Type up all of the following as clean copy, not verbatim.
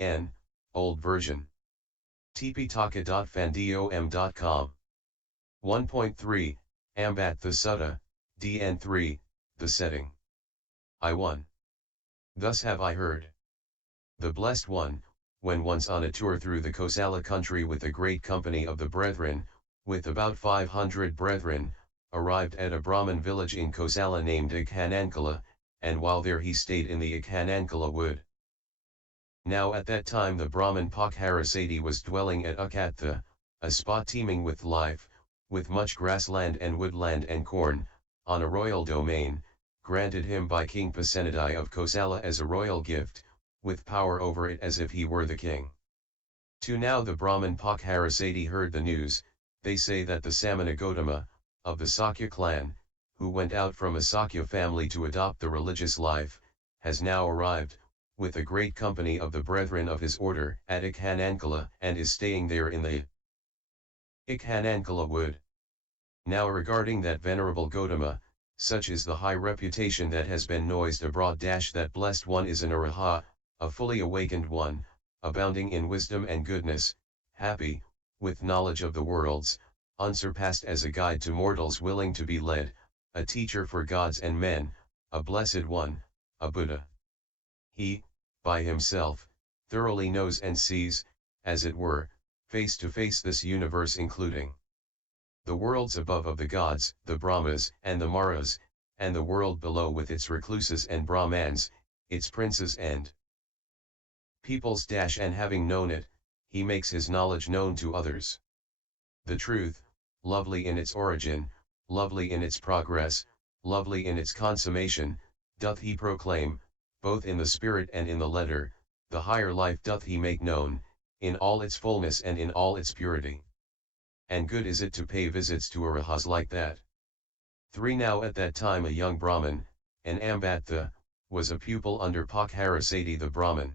N. Old version. tptaka.fandom.com. 1.3, Ambattha Sutta, DN3, the setting. I1. Thus have I heard. The Blessed One, when once on a tour through the Kosala country with a great company of the brethren, with about 500 brethren, arrived at a Brahmin village in Kosala named Ikanankala, and while there he stayed in the Ikanankala wood. Now at that time the Brahmin Pakharasati was dwelling at Ukatha, a spot teeming with life, with much grassland and woodland and corn, on a royal domain, granted him by King Pasenadi of Kosala as a royal gift, with power over it as if he were the king. To now the Brahmin Pakharasati heard the news, they say that the Samana Gotama, of the Sakya clan, who went out from a Sakya family to adopt the religious life, has now arrived, with a great company of the brethren of his order, at Ikanankala, and is staying there in the Ikanankala wood. Now regarding that venerable Gotama, such is the high reputation that has been noised abroad. That Blessed One is an Arahat, a fully awakened one, abounding in wisdom and goodness, happy, with knowledge of the worlds, unsurpassed as a guide to mortals willing to be led, a teacher for gods and men, a blessed one, a Buddha. He, by himself, thoroughly knows and sees, as it were, face to face this universe including the worlds above of the gods, the Brahmas and the Maras, and the world below with its recluses and Brahmans, its princes and peoples. And having known it, he makes his knowledge known to others. The truth, lovely in its origin, lovely in its progress, lovely in its consummation, doth he proclaim, both in the spirit and in the letter, the higher life doth he make known, in all its fullness and in all its purity. And good is it to pay visits to arahats like that. 3. Now at that time a young Brahmin, an Ambattha, was a pupil under Pakharasati the Brahmin.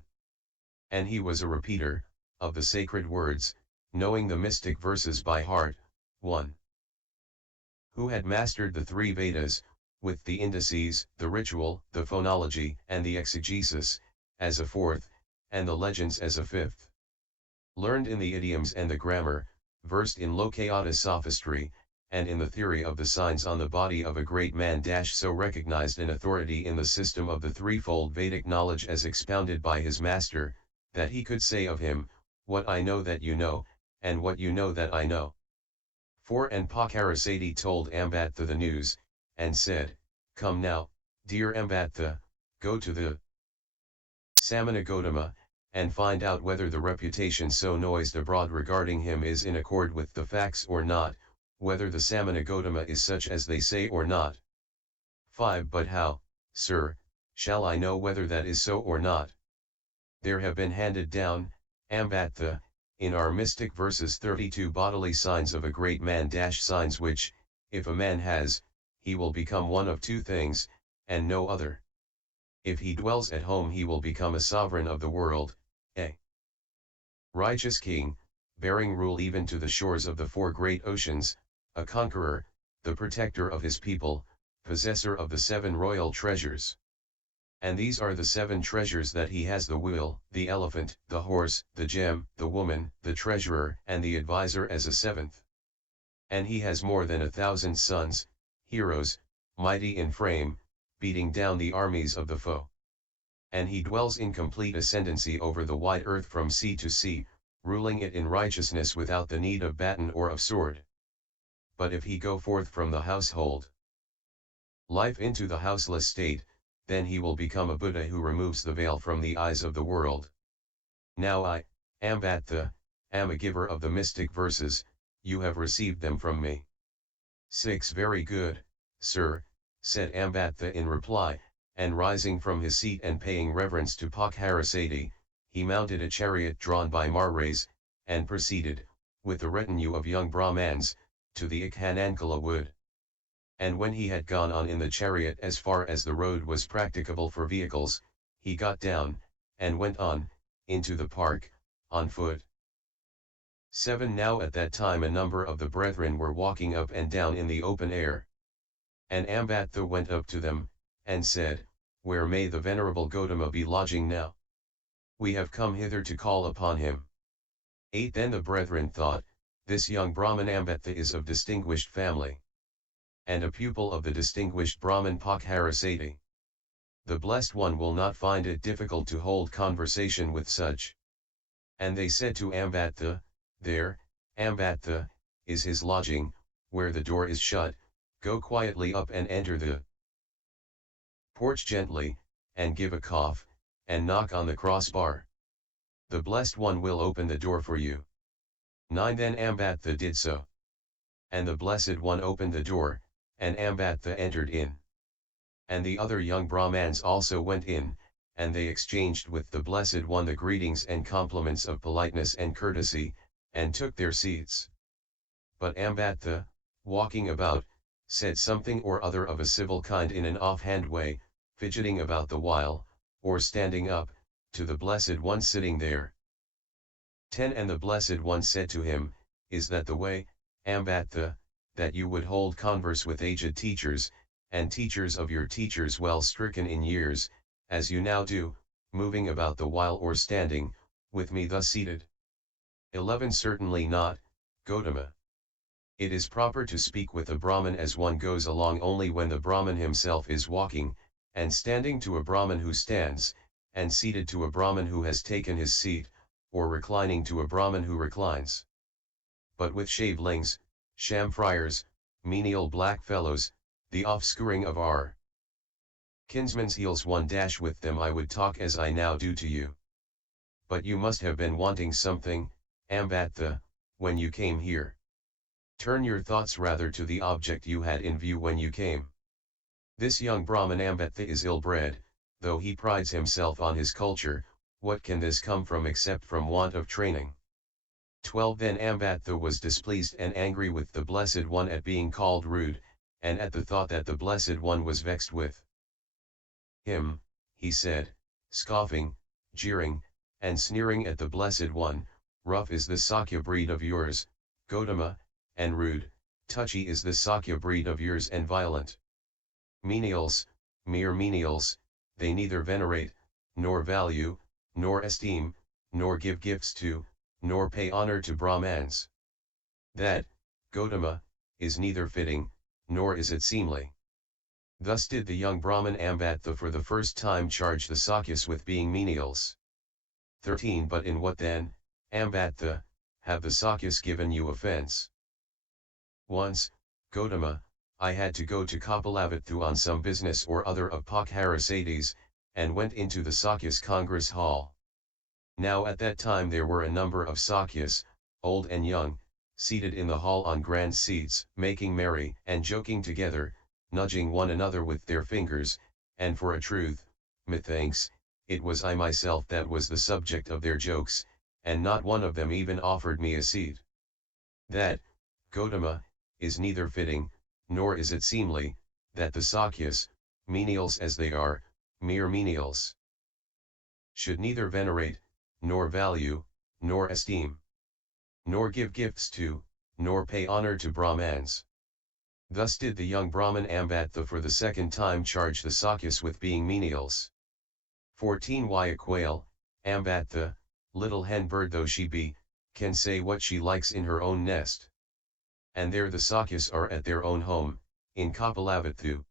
And he was a repeater, of the sacred words, knowing the mystic verses by heart. 1. Who had mastered the 3 Vedas, with the indices, the ritual, the phonology, and the exegesis, as a 4th, and the legends as a 5th. Learned in the idioms and the grammar, versed in Lokayata sophistry, and in the theory of the signs on the body of a great man. So recognized an authority in the system of the threefold Vedic knowledge as expounded by his master, that he could say of him, what I know that you know, and what you know that I know. 4. And Pakharasati told Ambattha the news, and said, Come now, dear Ambattha, go to the Samana Gotama, and find out whether the reputation so noised abroad regarding him is in accord with the facts or not, whether the Samana Gotama is such as they say or not. 5. But how, sir, shall I know whether that is so or not? There have been handed down, Ambattha, in our mystic verses 32 bodily signs of a great man. Signs which, if a man has, he will become one of 2 things, and no other. If he dwells at home he will become a sovereign of the world, a righteous king, bearing rule even to the shores of the 4 great oceans, a conqueror, the protector of his people, possessor of the 7 royal treasures. And these are the 7 treasures that he has: the wheel, the elephant, the horse, the gem, the woman, the treasurer, and the advisor as a 7th. And he has more than 1,000 sons, heroes, mighty in frame, beating down the armies of the foe. And he dwells in complete ascendancy over the wide earth from sea to sea, ruling it in righteousness without the need of baton or of sword. But if he go forth from the household life into the houseless state, then he will become a Buddha who removes the veil from the eyes of the world. Now I, Ambattha, am a giver of the mystic verses, you have received them from me. 6. Very good, sir, said Ambattha in reply, and rising from his seat and paying reverence to Pakharasati, he mounted a chariot drawn by Maras, and proceeded, with a retinue of young Brahmans, to the Ikanankala wood. And when he had gone on in the chariot as far as the road was practicable for vehicles, he got down, and went on, into the park, on foot. 7. Now at that time a number of the brethren were walking up and down in the open air. And Ambattha went up to them, and said, Where may the venerable Gotama be lodging now? We have come hither to call upon him. 8. Then the brethren thought, this young Brahman Ambattha is of distinguished family, and a pupil of the distinguished Brahman Pakharasati. The Blessed One will not find it difficult to hold conversation with such. And they said to Ambattha, there, Ambattha, is his lodging, where the door is shut, go quietly up and enter the porch gently, and give a cough, and knock on the crossbar. The Blessed One will open the door for you. 9. Then Ambattha did so. And the Blessed One opened the door, and Ambattha entered in. And the other young Brahmans also went in, and they exchanged with the Blessed One the greetings and compliments of politeness and courtesy, and took their seats. But Ambattha, walking about, said something or other of a civil kind in an offhand way, fidgeting about the while, or standing up, to the Blessed One sitting there. 10. And the Blessed One said to him, is that the way, Ambattha, that you would hold converse with aged teachers, and teachers of your teachers well stricken in years, as you now do, moving about the while or standing, with me thus seated? 11. Certainly not, Gotama. It is proper to speak with a Brahman as one goes along only when the Brahman himself is walking, and standing to a Brahman who stands, and seated to a Brahman who has taken his seat, or reclining to a Brahman who reclines. But with shavelings, sham friars, menial black fellows, the offscouring of our kinsmen's heels one dash with them I would talk as I now do to you. But you must have been wanting something, Ambattha, when you came here. Turn your thoughts rather to the object you had in view when you came. This young Brahman Ambattha is ill-bred, though he prides himself on his culture. What can this come from except from want of training? 12. Then Ambattha was displeased and angry with the Blessed One at being called rude, and at the thought that the Blessed One was vexed with him, he said, scoffing, jeering, and sneering at the Blessed One, rough is the Sakya breed of yours, Gotama, and rude, touchy is the Sakya breed of yours and violent. Menials, mere menials, they neither venerate, nor value, nor esteem, nor give gifts to, nor pay honor to Brahmans. That, Gotama, is neither fitting, nor is it seemly. Thus did the young Brahman Ambattha for the first time charge the Sakyas with being menials. 13. But in what then, Ambattha, have the Sakyas given you offense? Once, Gotama, I had to go to Kapilavatthu on some business or other of Pakharasatis, and went into the Sakyas Congress Hall. Now at that time there were a number of Sakyas, old and young, seated in the hall on grand seats, making merry and joking together, nudging one another with their fingers, and for a truth, methinks, it was I myself that was the subject of their jokes, and not one of them even offered me a seat. That, Gotama, is neither fitting, nor is it seemly, that the Sakyas, menials as they are, mere menials, should neither venerate, nor value, nor esteem, nor give gifts to, nor pay honor to Brahmans. Thus did the young Brahman Ambattha for the second time charge the Sakyas with being menials. 14. Why a quail, Ambattha, little hen bird though she be, can say what she likes in her own nest. And there the Sakyas are at their own home, in Kapilavatthu.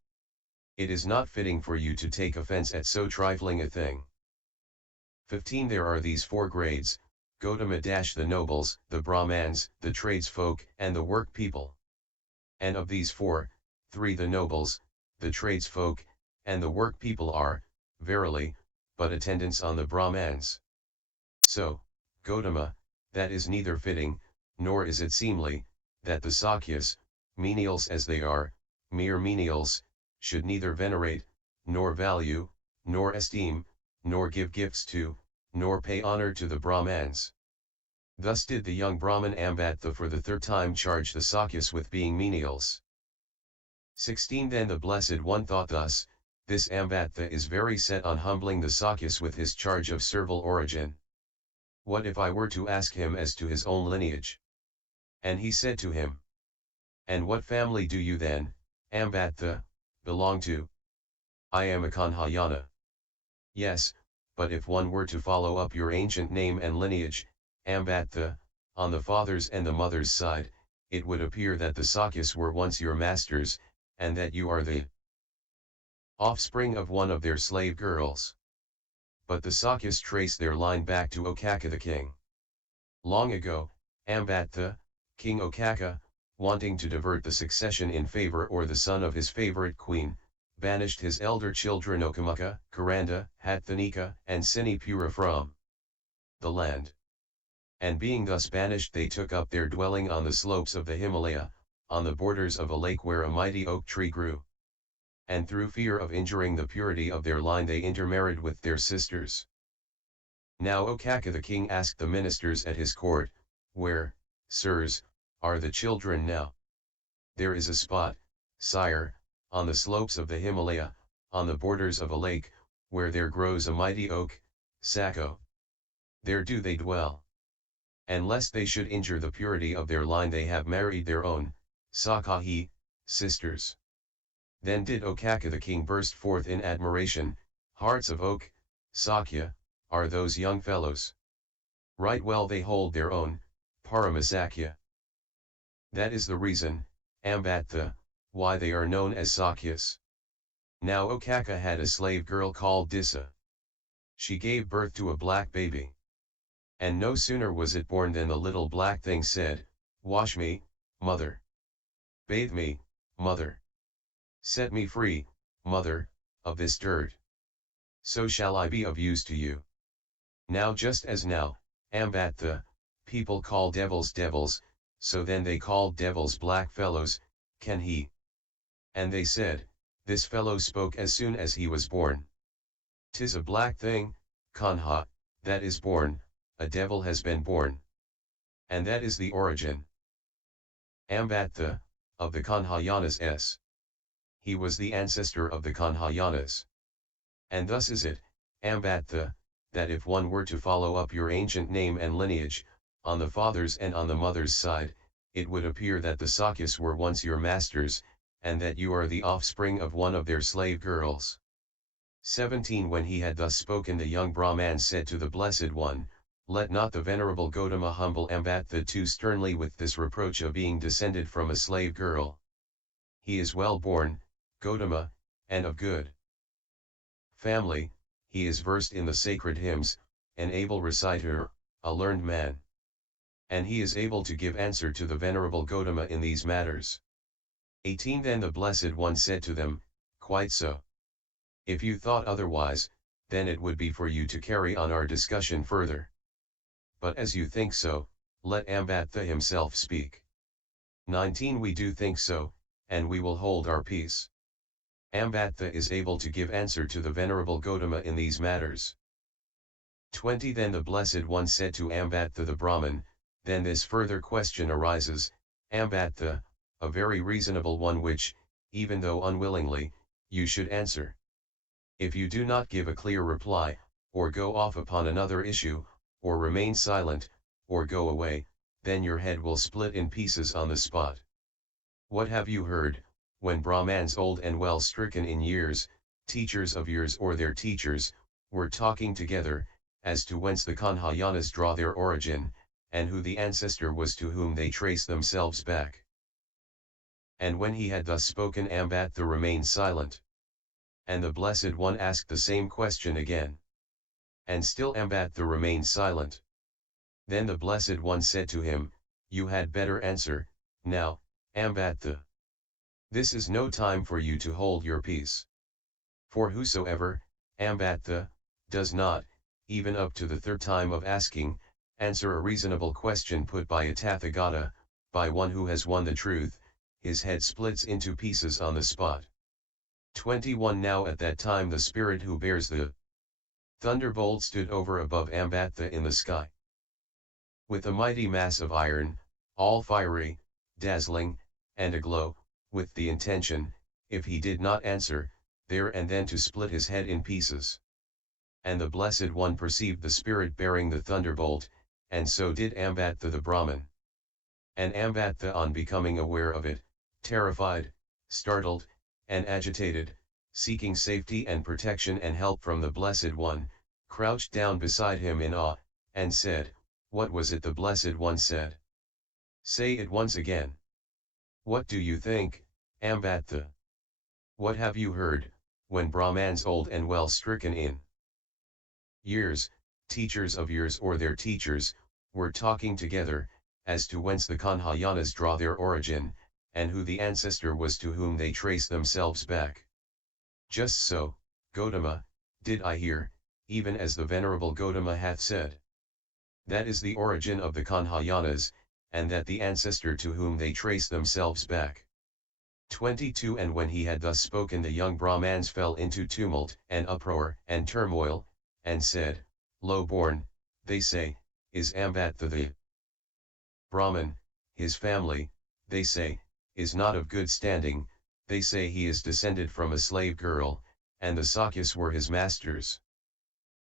It is not fitting for you to take offense at so trifling a thing. 15. There are these four grades, Gotama the nobles, the Brahmans, the tradesfolk, and the work people. And of these four, 3 the nobles, the tradesfolk, and the work people are, verily, but attendants on the Brahmans. So, Gotama, that is neither fitting, nor is it seemly, that the Sakyas, menials as they are, mere menials, should neither venerate, nor value, nor esteem, nor give gifts to, nor pay honor to the Brahmans. Thus did the young Brahman Ambattha for the third time charge the Sakyas with being menials. 16. Then the Blessed One thought thus, this Ambattha is very set on humbling the Sakyas with his charge of servile origin. What if I were to ask him as to his own lineage? And he said to him, and what family do you then, Ambattha, belong to? I am a Kanhayana. Yes, but if one were to follow up your ancient name and lineage, Ambattha, on the father's and the mother's side, it would appear that the Sakyas were once your masters, and that you are the offspring of one of their slave girls. But the Sakyas trace their line back to Okaka the king. Long ago, Ambattha, King Okaka, wanting to divert the succession in favor or the son of his favorite queen, banished his elder children Okamuka, Karanda, Hathanika, and Sinipura from the land. And being thus banished, they took up their dwelling on the slopes of the Himalaya, on the borders of a lake where a mighty oak tree grew. And through fear of injuring the purity of their line they intermarried with their sisters. Now Okaka the king asked the ministers at his court, "Where, sirs, are the children now?" "There is a spot, sire, on the slopes of the Himalaya, on the borders of a lake, where there grows a mighty oak, Sako. There do they dwell. And lest they should injure the purity of their line they have married their own, Sakahi, sisters." Then did Okaka the king burst forth in admiration, "Hearts of oak, Sakya, are those young fellows. Right well they hold their own, Paramasakya. That is the reason, Ambattha, why they are known as Sakyas." Now Okaka had a slave girl called Disa. She gave birth to a black baby. And no sooner was it born than the little black thing said, "Wash me, mother. Bathe me, mother. Set me free, mother, of this dirt. So shall I be of use to you." Now just as now, Ambattha, people call devils devils, so then they called devils black fellows, can he? And they said, "This fellow spoke as soon as he was born. 'Tis a black thing, Kanha, that is born, a devil has been born." And that is the origin. Ambattha, of the Kanhayanas s. He was the ancestor of the Kanhayanas. And thus is it, Ambattha, that if one were to follow up your ancient name and lineage, on the father's and on the mother's side, it would appear that the Sakyas were once your masters, and that you are the offspring of one of their slave girls. 17 When he had thus spoken, the young Brahman said to the Blessed One, "Let not the venerable Gotama humble Ambattha too sternly with this reproach of being descended from a slave girl. He is well born, Gotama, and of good family, he is versed in the sacred hymns, an able reciter, a learned man. And he is able to give answer to the venerable Gotama in these matters." 18 Then the Blessed One said to them, "Quite so. If you thought otherwise, then it would be for you to carry on our discussion further. But as you think so, let Ambattha himself speak." 19 We do think so, and we will hold our peace. Ambattha is able to give answer to the venerable Gotama in these matters. 20 Then the Blessed One said to Ambattha the Brahmin, "Then this further question arises, Ambattha, a very reasonable one which, even though unwillingly, you should answer. If you do not give a clear reply, or go off upon another issue, or remain silent, or go away, then your head will split in pieces on the spot. What have you heard, when Brahmans old and well stricken in years, teachers of yours or their teachers, were talking together, as to whence the Kanhayanas draw their origin, and who the ancestor was to whom they trace themselves back?" And when he had thus spoken, Ambattha remained silent. And the Blessed One asked the same question again. And still Ambattha remained silent. Then the Blessed One said to him, "You had better answer, now, Ambattha. This is no time for you to hold your peace. For whosoever, Ambattha, does not, even up to the third time of asking, answer a reasonable question put by a Tathagata, by one who has won the truth, his head splits into pieces on the spot." 21 Now at that time the spirit who bears the thunderbolt stood over above Ambattha in the sky. With a mighty mass of iron, all fiery, dazzling, and aglow, with the intention, if he did not answer, there and then to split his head in pieces. And the Blessed One perceived the spirit bearing the thunderbolt, and so did Ambattha the Brahmin. And Ambattha, on becoming aware of it, terrified, startled, and agitated, seeking safety and protection and help from the Blessed One, crouched down beside him in awe, and said, "What was it the Blessed One said? Say it once again. What do you think, Ambattha? What have you heard, when Brahmans old and well stricken in years, teachers of years or their teachers, were talking together, as to whence the Kanhayanas draw their origin, and who the ancestor was to whom they trace themselves back? Just so, Gotama, did I hear, even as the Venerable Gotama hath said. That is the origin of the Kanhayanas, and that the ancestor to whom they trace themselves back." 22 And when he had thus spoken, the young Brahmans fell into tumult and uproar and turmoil, and said, "Low-born, they say, is Ambattha the Brahman, his family, they say, is not of good standing, they say he is descended from a slave girl, and the Sakyas were his masters.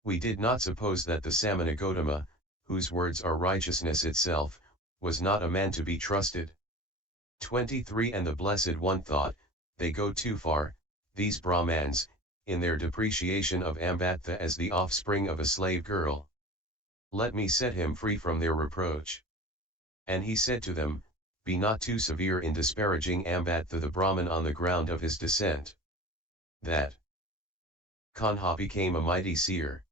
We did not suppose that the Samana Gotama, whose words are righteousness itself, was not a man to be trusted." 23 And the Blessed One thought, they go too far, these Brahmans, in their depreciation of Ambattha as the offspring of a slave girl. Let me set him free from their reproach. And he said to them, "Be not too severe in disparaging Ambattha the Brahman on the ground of his descent." That Kanha became a mighty seer.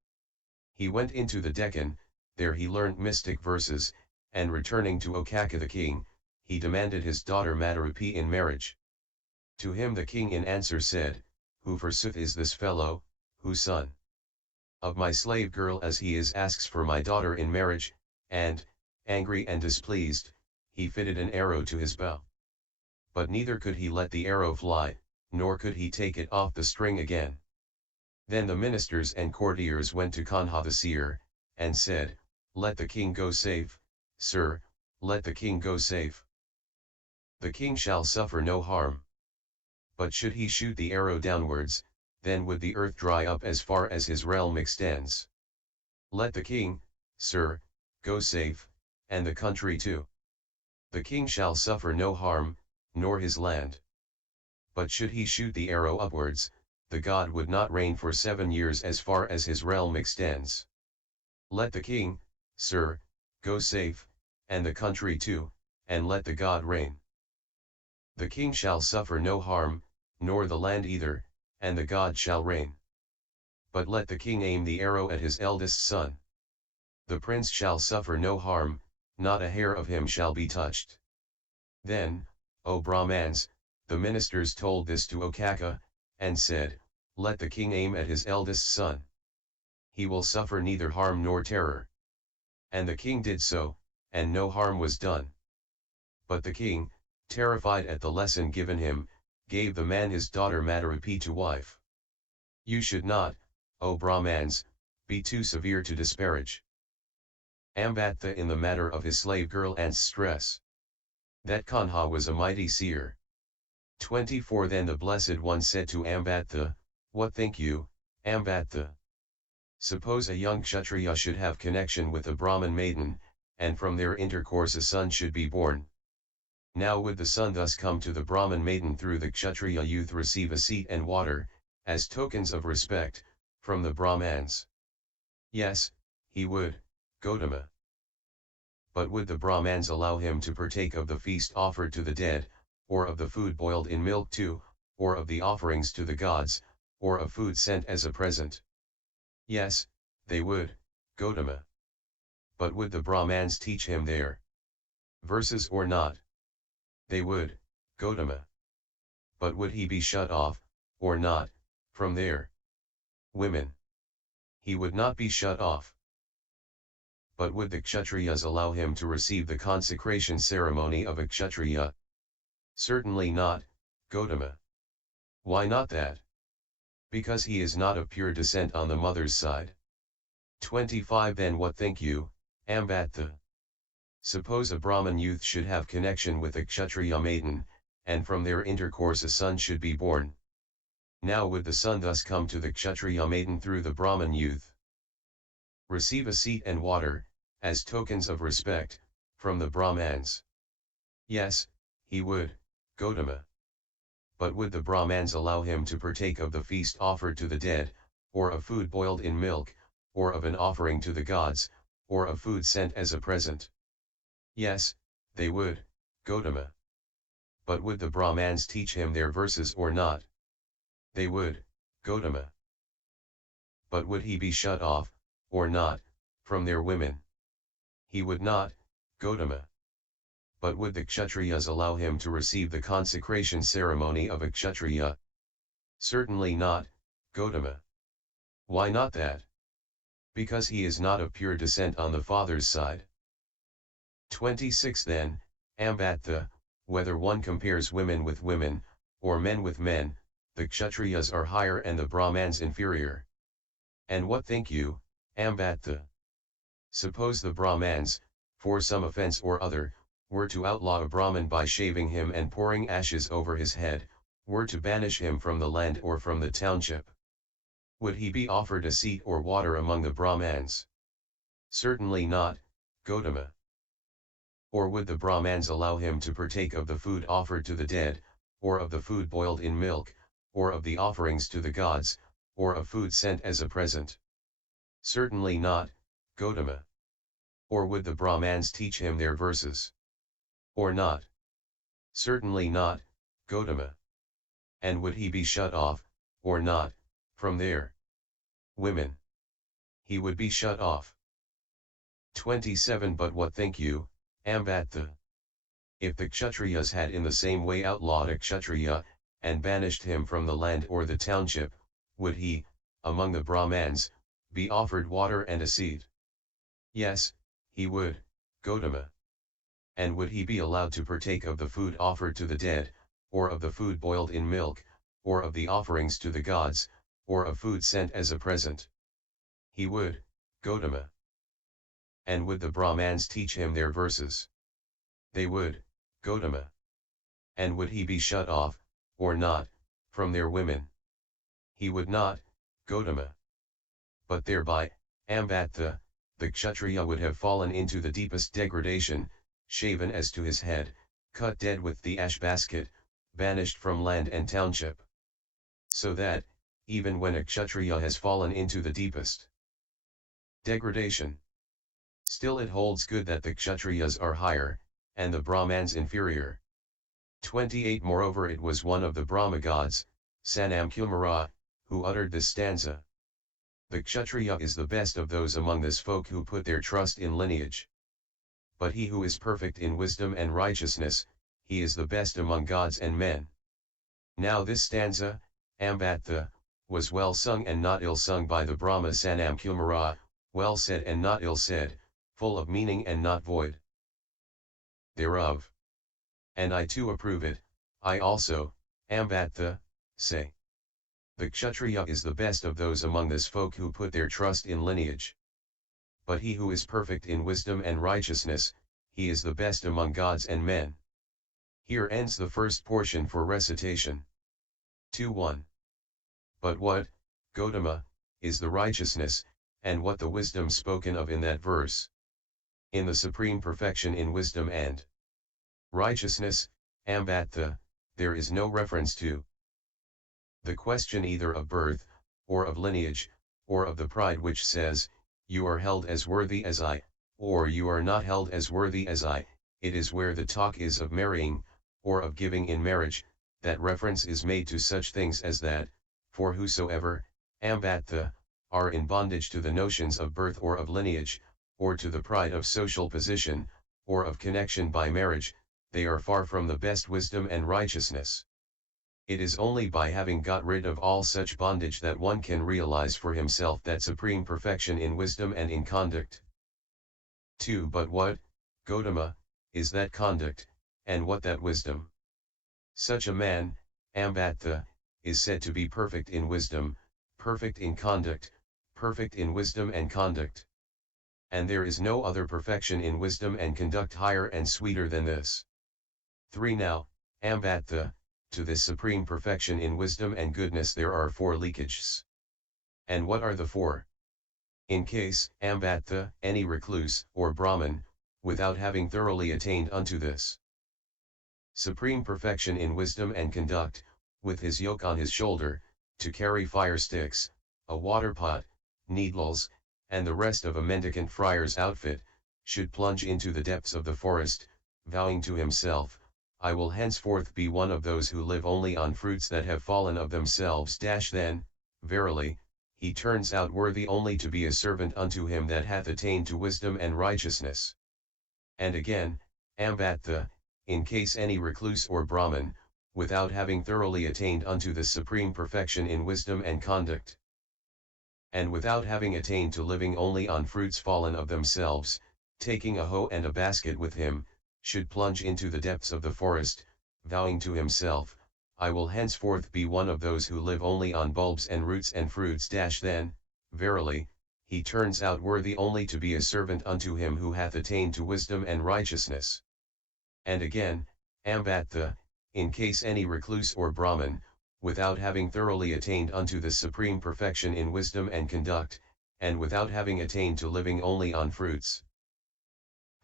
He went into the Deccan, there he learnt mystic verses, and returning to Okaka the king, he demanded his daughter Madharupi in marriage. To him the king in answer said, "Who forsooth is this fellow, whose son of my slave girl as he is asks for my daughter in marriage?" And, angry and displeased, he fitted an arrow to his bow. But neither could he let the arrow fly, nor could he take it off the string again. Then the ministers and courtiers went to Kanha the seer, and said, "Let the king go safe, sir, let the king go safe. The king shall suffer no harm. But should he shoot the arrow downwards, then would the earth dry up as far as his realm extends. Let the king, sir, go safe, and the country too. The king shall suffer no harm, nor his land. But should he shoot the arrow upwards, the god would not reign for 7 years as far as his realm extends. Let the king, sir, go safe, and the country too, and let the god reign. The king shall suffer no harm, nor the land either, and the god shall reign. But let the king aim the arrow at his eldest son. The prince shall suffer no harm, not a hair of him shall be touched." Then, O Brahmans, the ministers told this to Okaka, and said, "Let the king aim at his eldest son. He will suffer neither harm nor terror." And the king did so, and no harm was done. But the king, terrified at the lesson given him, gave the man his daughter Madharupi to wife. You should not, O Brahmans, be too severe to disparage Ambattha in the matter of his slave girl Ant's stress. That Kanha was a mighty seer. 24 Then the Blessed One said to Ambattha, "What think you, Ambattha? Suppose a young Kshatriya should have connection with a Brahman maiden, and from their intercourse a son should be born. Now would the son thus come to the Brahman maiden through the Kshatriya youth receive a seat and water, as tokens of respect, from the Brahmans? Yes, he would, Gotama. But would the Brahmans allow him to partake of the feast offered to the dead, or of the food boiled in milk too, or of the offerings to the gods, or of food sent as a present? Yes, they would, Gotama. But would the Brahmans teach him their verses or not? They would, Gotama. But would he be shut off, or not, from their women? He would not be shut off. But would the Kshatriyas allow him to receive the consecration ceremony of a Kshatriya? Certainly not, Gotama. Why not that? Because he is not of pure descent on the mother's side. 25 Then what think you, Ambattha? Suppose a Brahman youth should have connection with a Kshatriya maiden, and from their intercourse a son should be born. Now would the son thus come to the Kshatriya maiden through the Brahman youth, receive a seat and water, as tokens of respect, from the Brahmans? Yes, he would, Gotama. But would the Brahmans allow him to partake of the feast offered to the dead, or of food boiled in milk, or of an offering to the gods, or of food sent as a present. Yes, they would, Gotama. But would the Brahmans teach him their verses or not? They would, Gotama. But would he be shut off, or not, from their women? He would not, Gotama. But would the Kshatriyas allow him to receive the consecration ceremony of a Kshatriya? Certainly not, Gotama. Why not that? Because he is not of pure descent on the father's side. 26 Then, Ambattha, whether one compares women with women, or men with men, the Kshatriyas are higher and the Brahmans inferior. And what think you, Ambattha? Suppose the Brahmans, for some offense or other, were to outlaw a Brahman by shaving him and pouring ashes over his head, were to banish him from the land or from the township. Would he be offered a seat or water among the Brahmans? Certainly not, Gotama. Or would the Brahmans allow him to partake of the food offered to the dead, or of the food boiled in milk, or of the offerings to the gods, or of food sent as a present? Certainly not, Gotama. Or would the Brahmans teach him their verses? Or not? Certainly not, Gotama. And would he be shut off, or not, from their women? He would be shut off. 27 But what think you, Ambattha? If the Kshatriyas had in the same way outlawed a Kshatriya, and banished him from the land or the township, would he, among the Brahmans, be offered water and a seat? Yes, he would, Gotama. And would he be allowed to partake of the food offered to the dead, or of the food boiled in milk, or of the offerings to the gods, or of food sent as a present? He would, Gotama. And would the Brahmans teach him their verses? They would, Gotama. And would he be shut off, or not, from their women? He would not, Gotama. But thereby, Ambattha, the Kshatriya would have fallen into the deepest degradation, shaven as to his head, cut dead with the ash basket, banished from land and township. So that, even when a Kshatriya has fallen into the deepest degradation, still it holds good that the Kshatriyas are higher, and the Brahmans inferior. 28 Moreover it was one of the Brahma gods, Sanam Kumara, who uttered this stanza. The Kshatriya is the best of those among this folk who put their trust in lineage. But he who is perfect in wisdom and righteousness, he is the best among gods and men. Now this stanza, Ambattha, was well sung and not ill sung by the Brahma Sanam Kumara, well said and not ill said, full of meaning and not void thereof. And I too approve it, I also, Ambattha, say. The Kshatriya is the best of those among this folk who put their trust in lineage. But he who is perfect in wisdom and righteousness, he is the best among gods and men. Here ends the first portion for recitation. 2-1. But what, Gotama, is the righteousness, and what the wisdom spoken of in that verse? In the supreme perfection in wisdom and righteousness, Ambattha, there is no reference to the question either of birth, or of lineage, or of the pride which says, you are held as worthy as I, or you are not held as worthy as I. It is where the talk is of marrying, or of giving in marriage, that reference is made to such things as that, for whosoever, Ambattha, are in bondage to the notions of birth or of lineage, or to the pride of social position, or of connection by marriage, they are far from the best wisdom and righteousness. It is only by having got rid of all such bondage that one can realize for himself that supreme perfection in wisdom and in conduct. 2. But what, Gotama, is that conduct, and what that wisdom? Such a man, Ambattha, is said to be perfect in wisdom, perfect in conduct, perfect in wisdom and conduct. And there is no other perfection in wisdom and conduct higher and sweeter than this. 3. Now, Ambattha, to this supreme perfection in wisdom and goodness there are 4 leakages. And what are the 4? In case, Ambattha, any recluse, or Brahman, without having thoroughly attained unto this supreme perfection in wisdom and conduct, with his yoke on his shoulder, to carry fire sticks, a water pot, needles, and the rest of a mendicant friar's outfit, should plunge into the depths of the forest, vowing to himself, I will henceforth be one of those who live only on fruits that have fallen of themselves. Then, verily, he turns out worthy only to be a servant unto him that hath attained to wisdom and righteousness. And again, Ambattha, in case any recluse or Brahmin, without having thoroughly attained unto the supreme perfection in wisdom and conduct, and without having attained to living only on fruits fallen of themselves, taking a hoe and a basket with him, should plunge into the depths of the forest, vowing to himself, I will henceforth be one of those who live only on bulbs and roots and fruits. Then, verily, he turns out worthy only to be a servant unto him who hath attained to wisdom and righteousness. And again, Ambattha, in case any recluse or Brahmin, without having thoroughly attained unto the supreme perfection in wisdom and conduct, and without having attained to living only on fruits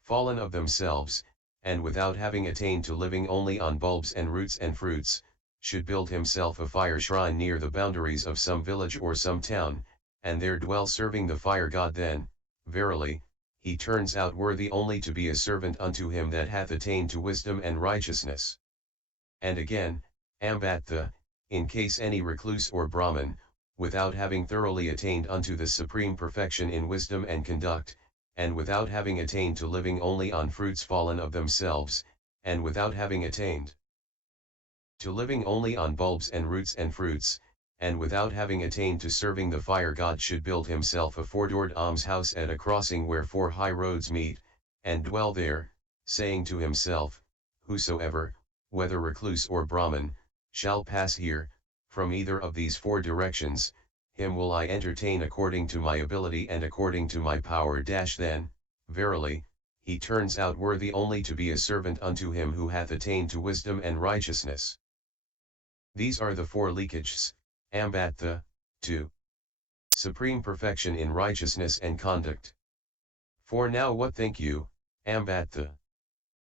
fallen of themselves, and without having attained to living only on bulbs and roots and fruits, should build himself a fire shrine near the boundaries of some village or some town, and there dwell serving the fire god. Then, verily, he turns out worthy only to be a servant unto him that hath attained to wisdom and righteousness. And again, Ambattha, in case any recluse or Brahmin, without having thoroughly attained unto the supreme perfection in wisdom and conduct, and without having attained to living only on fruits fallen of themselves, and without having attained to living only on bulbs and roots and fruits, and without having attained to serving the fire god, should build himself a four-doored almshouse at a crossing where four high roads meet, and dwell there, saying to himself, whosoever, whether recluse or Brahmin, shall pass here, from either of these four directions, him will I entertain according to my ability and according to my power. Then, verily, he turns out worthy only to be a servant unto him who hath attained to wisdom and righteousness. These are the four leakages, Ambattha, to supreme perfection in righteousness and conduct. For now what think you, Ambattha?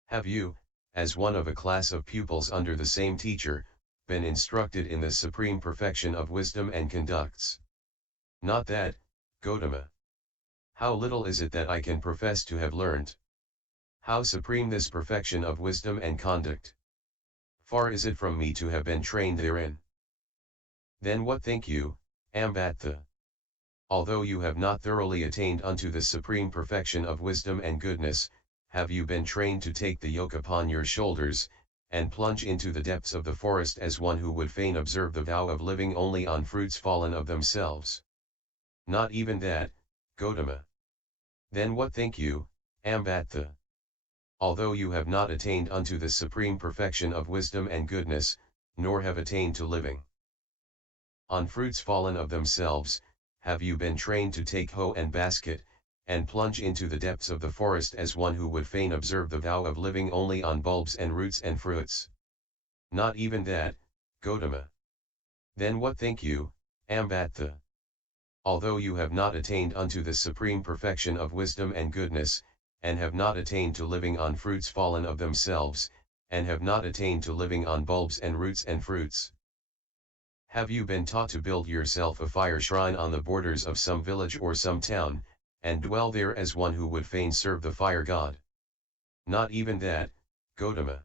Have you, as one of a class of pupils under the same teacher, been instructed in the supreme perfection of wisdom and conducts? Not that, Gotama. How little is it that I can profess to have learned? How supreme this perfection of wisdom and conduct! Far is it from me to have been trained therein. Then what think you, Ambattha? Although you have not thoroughly attained unto the supreme perfection of wisdom and goodness, have you been trained to take the yoke upon your shoulders, and plunge into the depths of the forest as one who would fain observe the vow of living only on fruits fallen of themselves? Not even that, Gotama. Then what think you, Ambattha? Although you have not attained unto the supreme perfection of wisdom and goodness, nor have attained to living on fruits fallen of themselves, have you been trained to take hoe and basket, and plunge into the depths of the forest as one who would fain observe the vow of living only on bulbs and roots and fruits? Not even that, Gotama. Then what think you, Ambattha? Although you have not attained unto the supreme perfection of wisdom and goodness, and have not attained to living on fruits fallen of themselves, and have not attained to living on bulbs and roots and fruits, have you been taught to build yourself a fire shrine on the borders of some village or some town, and dwell there as one who would fain serve the fire god? Not even that, Gotama.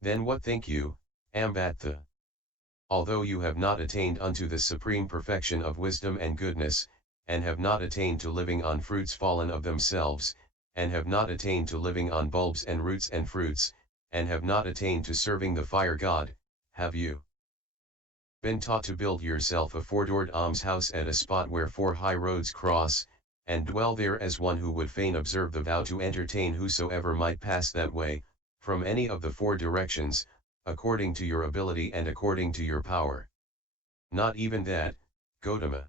Then what think you, Ambattha? Although you have not attained unto the supreme perfection of wisdom and goodness, and have not attained to living on fruits fallen of themselves, and have not attained to living on bulbs and roots and fruits, and have not attained to serving the fire god, have you been taught to build yourself a four-doored almshouse at a spot where four high roads cross, and dwell there as one who would fain observe the vow to entertain whosoever might pass that way, from any of the four directions, according to your ability and according to your power? Not even that, Gotama.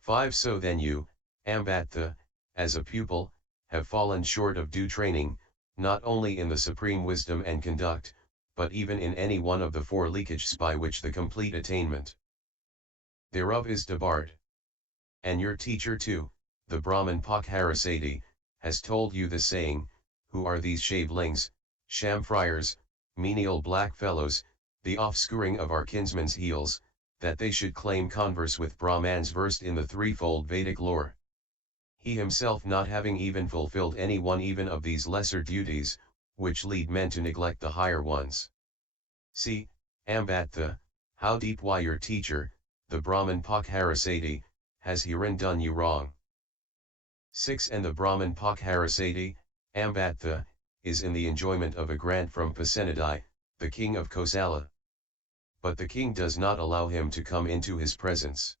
5. So then you, Ambattha, as a pupil, have fallen short of due training, not only in the supreme wisdom and conduct, but even in any one of the four leakages by which the complete attainment thereof is debarred. And your teacher too, the Brahman Pakharasati, has told you the saying, who are these shavelings, sham friars, menial black fellows, the offscouring of our kinsmen's heels, that they should claim converse with Brahmans versed in the threefold Vedic lore? he himself not having even fulfilled any one even of these lesser duties, which lead men to neglect the higher ones. See, Ambattha, how deep why your teacher, the Brahman Pakharasati, has herein done you wrong. 6. And the Brahman Pakharasati, Ambattha, is in the enjoyment of a grant from Pasenadi, the king of Kosala. But the king does not allow him to come into his presence.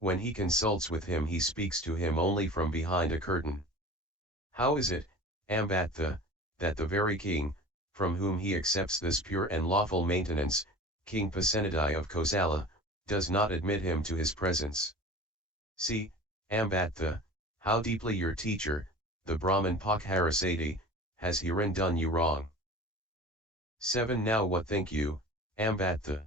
When he consults with him he speaks to him only from behind a curtain. How is it, Ambattha, that the very king, from whom he accepts this pure and lawful maintenance, King Pasenadi of Kosala, does not admit him to his presence? See, Ambattha, how deeply your teacher, the Brahman Pakharasati, has herein done you wrong. 7. Now what think you, Ambattha?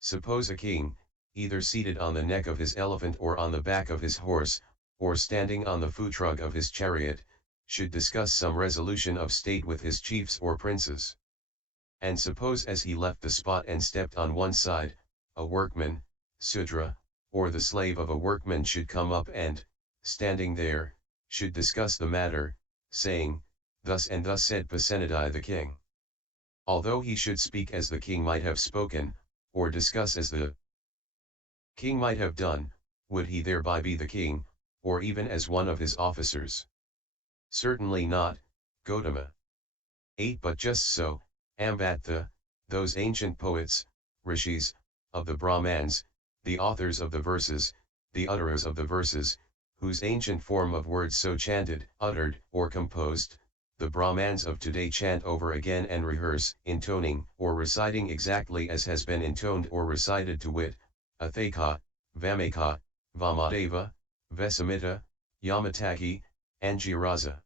Suppose a king, either seated on the neck of his elephant or on the back of his horse, or standing on the footrug of his chariot, should discuss some resolution of state with his chiefs or princes. And suppose as he left the spot and stepped on one side, a workman, Sudra, or the slave of a workman should come up and, standing there, should discuss the matter, saying, Thus and thus said Pasenadi the king. Although he should speak as the king might have spoken, or discuss as the king might have done, would he thereby be the king, or even as one of his officers? Certainly not, Gotama. 8. But just so, Ambattha, those ancient poets, rishis, of the Brahmans, the authors of the verses, the utterers of the verses, whose ancient form of words so chanted, uttered, or composed, the Brahmans of today chant over again and rehearse, intoning, or reciting exactly as has been intoned or recited, to wit, Athaka, Vamaka, Vamadeva, Vesamita, Yamataki, Angirasa.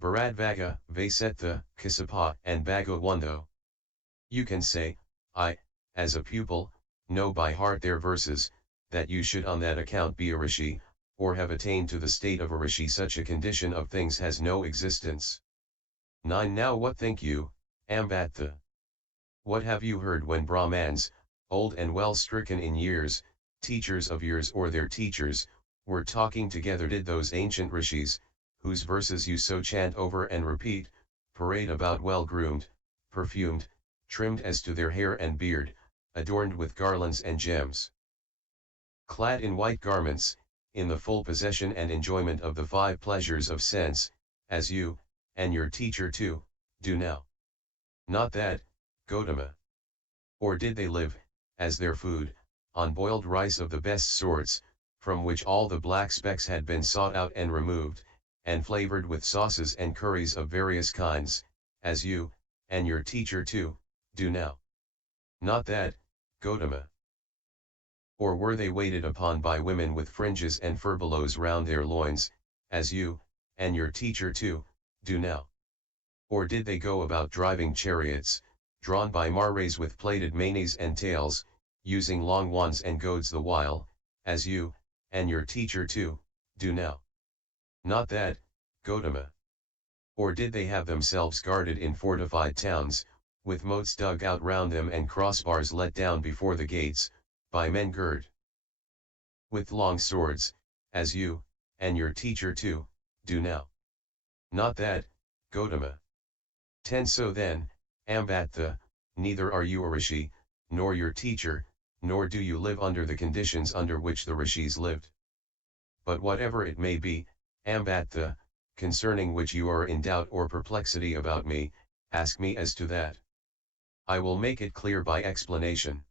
Bharadvaga, Vasetha, Kasapa, and Bhagavando. You can say, I, as a pupil, know by heart their verses, that you should on that account be a rishi, or have attained to the state of a rishi. Such a condition of things has no existence. 9. Now what think you, Ambattha? What have you heard when Brahmans, old and well stricken in years, teachers of years or their teachers, were talking together? Did those ancient rishis, whose verses you so chant over and repeat, parade about well groomed, perfumed, trimmed as to their hair and beard, adorned with garlands and gems, clad in white garments, in the full possession and enjoyment of the 5 pleasures of sense, as you, and your teacher too, do now? Not that, Gotama. Or did they live, as their food, on boiled rice of the best sorts, from which all the black specks had been sought out and removed, and flavored with sauces and curries of various kinds, as you, and your teacher too, do now? Not that, Gotama. Or were they waited upon by women with fringes and furbelows round their loins, as you, and your teacher too, do now? Or did they go about driving chariots, drawn by mares with plaited manes and tails, using long wands and goads the while, as you, and your teacher too, do now? Not that, Gotama. Or did they have themselves guarded in fortified towns, with moats dug out round them and crossbars let down before the gates, by men girt with long swords, as you, and your teacher too, do now? Not that, Gotama. 10. So then, Ambattha, neither are you a rishi, nor your teacher, nor do you live under the conditions under which the rishis lived. But whatever it may be, Ambattha, concerning which you are in doubt or perplexity about me, ask me as to that. I will make it clear by explanation.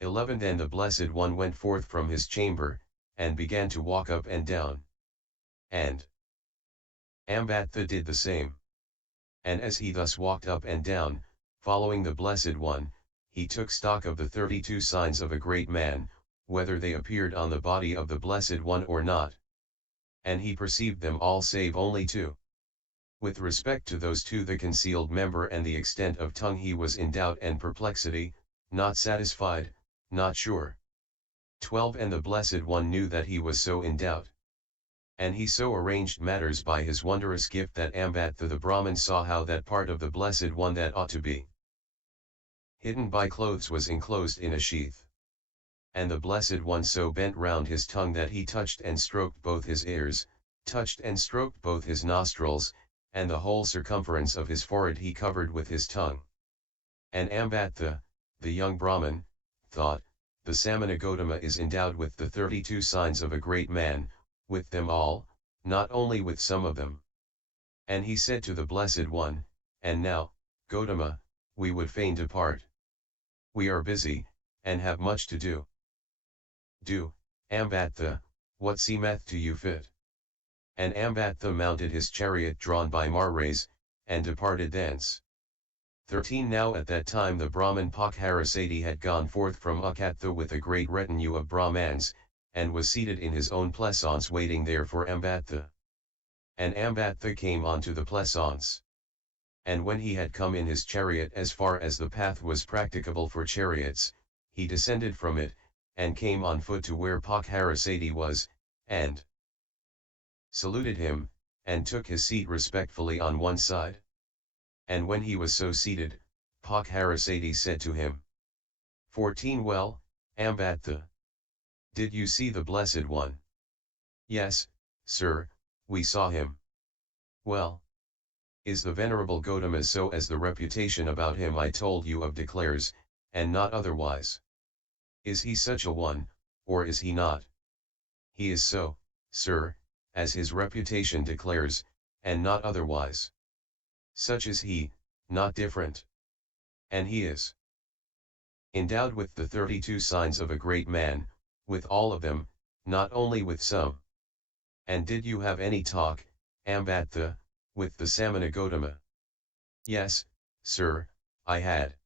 11. Then the Blessed One went forth from his chamber, and began to walk up and down. And Ambattha did the same. And as he thus walked up and down, following the Blessed One, he took stock of the 32 signs of a great man, whether they appeared on the body of the Blessed One or not. And he perceived them all save only 2. With respect to those 2, the concealed member and the extent of tongue, he was in doubt and perplexity, not satisfied, not sure. 12. And the Blessed One knew that he was so in doubt. And he so arranged matters by his wondrous gift that Ambattha the Brahman saw how that part of the Blessed One that ought to be hidden by clothes was enclosed in a sheath. And the Blessed One so bent round his tongue that he touched and stroked both his ears, touched and stroked both his nostrils, and the whole circumference of his forehead he covered with his tongue. And Ambattha, the young Brahmin, thought, the Samana Gotama is endowed with the 32 signs of a great man, with them all, not only with some of them. And he said to the Blessed One, and now, Gotama, we would fain depart. We are busy, and have much to do. Do, Ambattha, what seemeth to you fit. And Ambattha mounted his chariot drawn by Marais, and departed thence. 13 Now at that time the Brahmin Pakharasati had gone forth from Ukatha with a great retinue of Brahmans, and was seated in his own pleasaunce waiting there for Ambattha. And Ambattha came onto the pleasaunce. And when he had come in his chariot as far as the path was practicable for chariots, he descended from it, and came on foot to where Pakharasati was, and saluted him, and took his seat respectfully on one side. And when he was so seated, Pakharasati said to him, 14 Well, Ambattha, did you see the Blessed One? Yes, sir, we saw him. Well, is the Venerable Gotama so as the reputation about him I told you of declares, and not otherwise? Is he such a one, or is he not? He is so, sir, as his reputation declares, and not otherwise. Such is he, not different. And he is endowed with the 32 signs of a great man, with all of them, not only with some. And did you have any talk, Ambattha, with the Samana Gotama? Yes, sir, I had.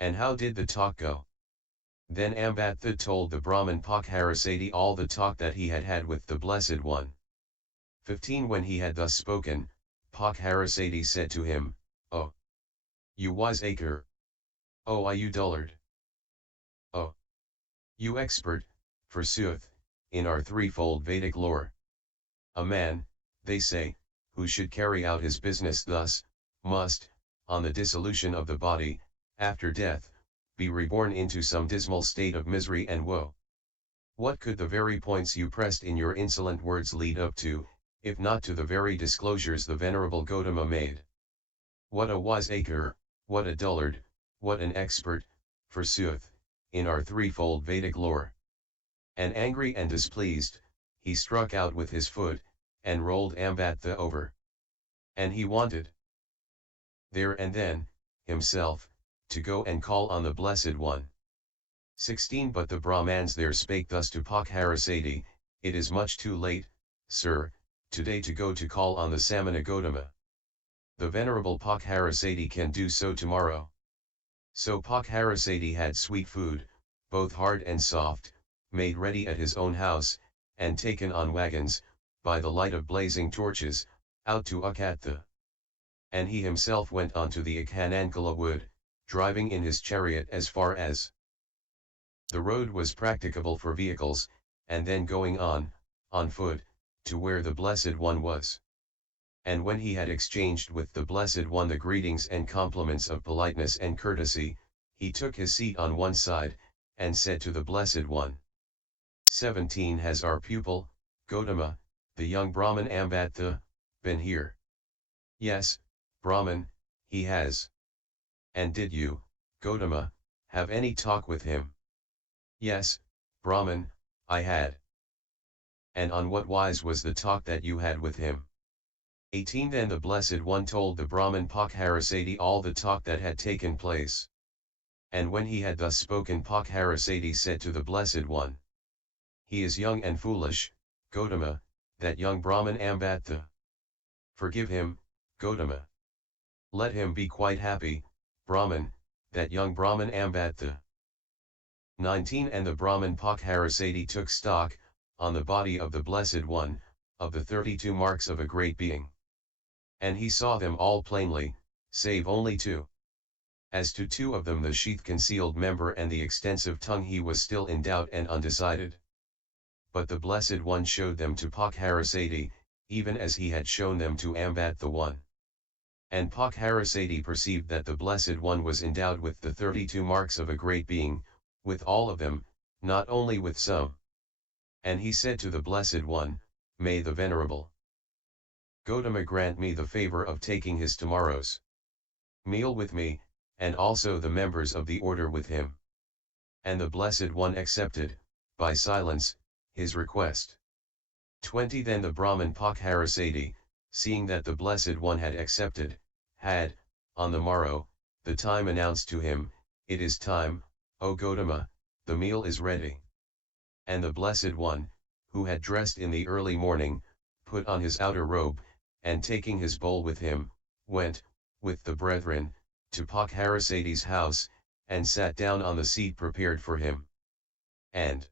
And how did the talk go? Then Ambattha told the Brahmin Pakharasati all the talk that he had had with the Blessed One. 15 When he had thus spoken, Pakharasati said to him, O, you wiseacre! O, you dullard! O, you expert, forsooth, in our threefold Vedic lore. A man, they say, who should carry out his business thus, must, on the dissolution of the body, after death, be reborn into some dismal state of misery and woe. What could the very points you pressed in your insolent words lead up to, if not to the very disclosures the Venerable Gotama made? What a wiseacre, what a dullard, what an expert, forsooth, in our threefold Vedic lore. And angry and displeased, he struck out with his foot, and rolled Ambattha over. And he wanted, there and then, himself, to go and call on the Blessed One. 16 But the Brahmans there spake thus to Pakharasati, it is much too late, sir, today to go to call on the Samana Gotama. The Venerable Pakharasati can do so tomorrow. So Pakharasati had sweet food, both hard and soft, made ready at his own house, and taken on wagons, by the light of blazing torches, out to Ukatha. And he himself went on to the Akanankala wood, driving in his chariot as far as the road was practicable for vehicles, and then going on foot, to where the Blessed One was. And when he had exchanged with the Blessed One the greetings and compliments of politeness and courtesy, he took his seat on one side, and said to the Blessed One, 17 Has our pupil, Gotama, the young Brahmin Ambattha, been here? Yes, Brahmin, he has. And did you, Gotama, have any talk with him? Yes, Brahmin, I had. And on what wise was the talk that you had with him? 18 Then the Blessed One told the Brahmin Pakharasati all the talk that had taken place. And when he had thus spoken, Pakharasati said to the Blessed One, he is young and foolish, Gotama, that young Brahmin Ambattha. Forgive him, Gotama. Let him be quite happy, Brahmin, that young Brahmin Ambattha. 19 And the Brahmin Pakharasati took stock, on the body of the Blessed One, of the 32 marks of a great being. And he saw them all plainly, save only 2. As to 2 of them, the sheath-concealed member and the extensive tongue, he was still in doubt and undecided. But the Blessed One showed them to Pakharasati, even as he had shown them to Ambattha One. And Pakharasati perceived that the Blessed One was endowed with the 32 marks of a great being, with all of them, not only with some. And he said to the Blessed One, may the Venerable Gotama grant me the favor of taking his tomorrow's meal with me, and also the members of the order with him. And the Blessed One accepted, by silence, his request. 20 Then the Brahmin Pakharasati, seeing that the Blessed One had accepted, had, on the morrow, the time announced to him, it is time, O Gotama, the meal is ready. And the Blessed One, who had dressed in the early morning, put on his outer robe, and taking his bowl with him, went, with the brethren, to Pakharasati's house, and sat down on the seat prepared for him. And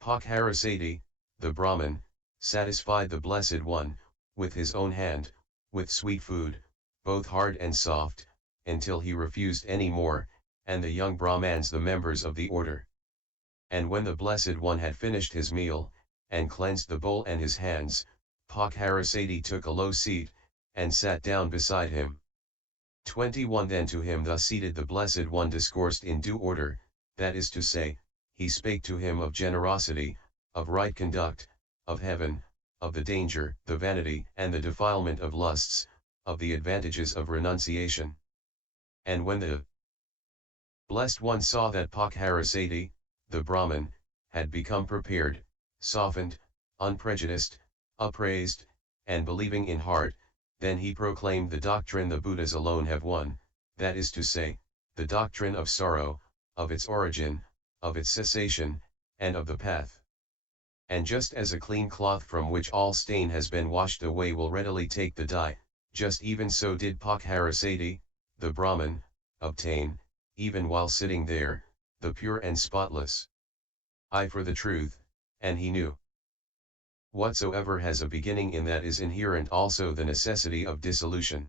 Pakharasati, the Brahmin, satisfied the Blessed One, with his own hand, with sweet food, both hard and soft, until he refused any more, and the young Brahmans the members of the order. And when the Blessed One had finished his meal, and cleansed the bowl and his hands, Pakharasati took a low seat, and sat down beside him. 21 Then to him thus seated the Blessed One discoursed in due order, that is to say, he spake to him of generosity, of right conduct, of heaven, of the danger, the vanity and the defilement of lusts, of the advantages of renunciation. And when the Blessed One saw that Pakharasati, the Brahmin, had become prepared, softened, unprejudiced, upraised, and believing in heart, then he proclaimed the doctrine the Buddhas alone have won, that is to say, the doctrine of sorrow, of its origin, of its cessation, and of the path. And just as a clean cloth from which all stain has been washed away will readily take the dye, just even so did Pakharasati, the Brahmin, obtain, even while sitting there, the pure and spotless eye for the truth, and he knew. Whatsoever has a beginning in that is inherent also the necessity of dissolution.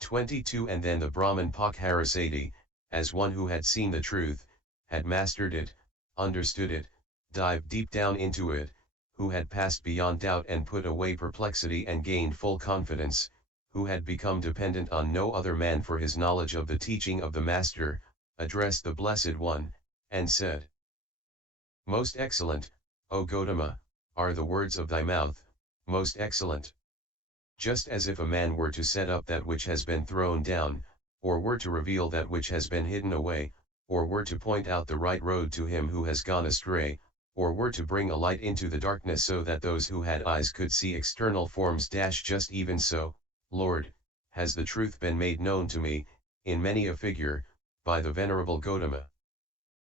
22 And then the Brahmin Pakharasati, as one who had seen the truth, had mastered it, understood it, dived deep down into it, who had passed beyond doubt and put away perplexity and gained full confidence, who had become dependent on no other man for his knowledge of the teaching of the Master, addressed the Blessed One, and said, Most excellent, O Gotama, are the words of thy mouth, most excellent. Just as if a man were to set up that which has been thrown down, or were to reveal that which has been hidden away, or were to point out the right road to him who has gone astray, or were to bring a light into the darkness so that those who had eyes could see external forms. Just even so, Lord, has the truth been made known to me, in many a figure, by the Venerable Gotama.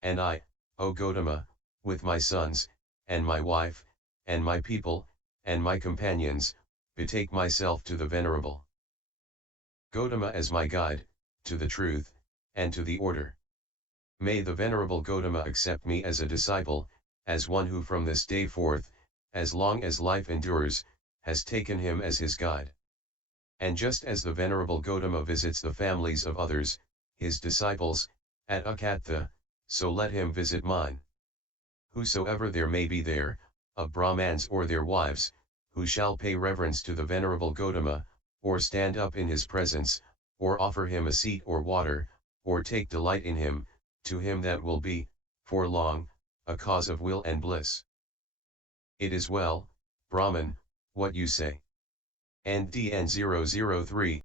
And I, O Gotama, with my sons, and my wife, and my people, and my companions, betake myself to the Venerable Gotama as my guide, to the truth, and to the order. May the Venerable Gotama accept me as a disciple, as one who from this day forth, as long as life endures, has taken him as his guide. And just as the Venerable Gotama visits the families of others, his disciples, at Ukatha, so let him visit mine. Whosoever there may be there, of Brahmans or their wives, who shall pay reverence to the Venerable Gotama, or stand up in his presence, or offer him a seat or water, or take delight in him, to him that will be, for long, a cause of will and bliss. It is well, Brahman, what you say. NDN 003